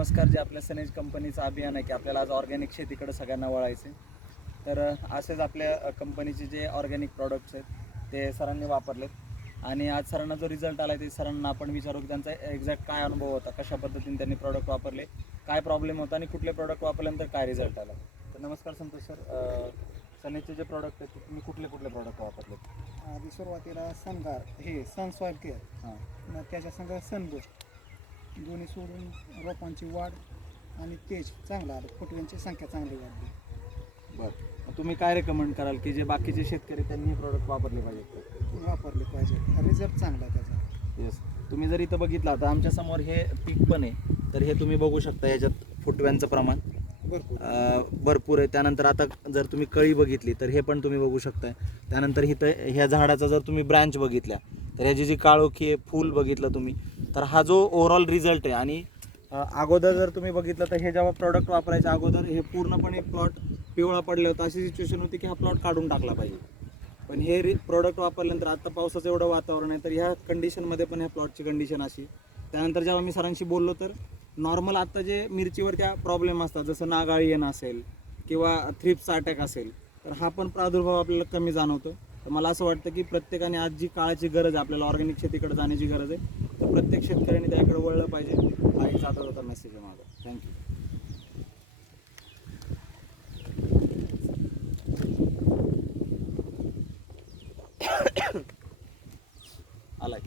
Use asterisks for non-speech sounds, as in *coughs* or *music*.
नमस्कार जे आपल्या सनेज कंपनीचं अभियान आहे की आपल्याला आज ऑर्गॅनिक शेतीकडे सगळ्यांना वळायचे तर असेच आपल्या कंपनीचे जे ऑर्गॅनिक प्रॉडक्ट्स आहेत ते सरांनी वापरलेत. आणि आज सरांना जो रिझल्ट आला ते सरांना आपण विचारू की त्यांचा एक्झॅक्ट काय अनुभव होता कशा पद्धतीने त्यांनी प्रॉडक्ट वापरले काय प्रॉब्लेम होता आणि कुठले प्रॉडक्ट वापरल्यानंतर काय रिझल्ट आला. तर नमस्कार संतोष सर सनेजचे जे प्रॉडक्ट आहेत तुम्ही कुठले कुठले प्रॉडक्ट वापरलेत? आधी सुरुवातीला सनगार हे सन सॉईल केअर. हां. त्याच्या संग सनबूस्ट. दोन्ही सोडून रोपांची वाढ आणि तेज चांगला आलं. फुटव्यांची संख्या चांगली वाढली. बरं. तुम्ही काय रेकमेंड कराल की जे बाकीचे शेतकरी त्यांनी हे प्रॉडक्ट वापरले पाहिजेत? वापरली पाहिजे रिझल्ट चांगला आहे त्याचा. येस तुम्ही जर इथं बघितलं आता आमच्यासमोर हे पीक पण आहे. तर हे तुम्ही बघू शकता याच्यात फुटव्यांचं प्रमाण. भरपूर. अं, भरपूर आहे. त्यानंतर आता जर तुम्ही कळी बघितली तर हे पण तुम्ही बघू शकताय. त्यानंतर इथं ह्या झाडाचा जर तुम्ही ब्रांच बघितल्या तर याची जी काळोखी आहे फूल बघितलं तुम्ही तर हा जो ओव्हरऑल रिझल्ट आहे आणि अगोदर जर तुम्ही बघितलं तर हे जेव्हा प्रॉडक्ट वापरायच्या अगोदर हे पूर्णपणे प्लॉट पिवळा पडले होता अशी सिच्युएशन होती की हा प्लॉट काढून टाकला पाहिजे. पण हे रि प्रॉडक्ट वापरल्यानंतर आत्ता पावसाचं एवढं वातावरण आहे तर ह्या कंडिशनमध्ये पण ह्या प्लॉटची कंडिशन अशी. त्यानंतर जेव्हा मी सरांशी बोललो तर नॉर्मल आत्ता जे मिरचीवर त्या प्रॉब्लेम असतात जसं नागाळी येणं असेल किंवा थ्रिप्स अटॅक असेल तर हा पण प्रादुर्भाव आपल्याला कमी जाणवतो. तर मला असं वाटतं की प्रत्येकाने आज जी काळाची गरज आहे आपल्याला ऑर्गॅनिक शेतीकडे जाण्याची गरज आहे तर प्रत्येक शेतकऱ्याने त्याकडे वळलं पाहिजे. हा एक साधा होता मेसेज आहे माझा थँक्यू *coughs* आलाय.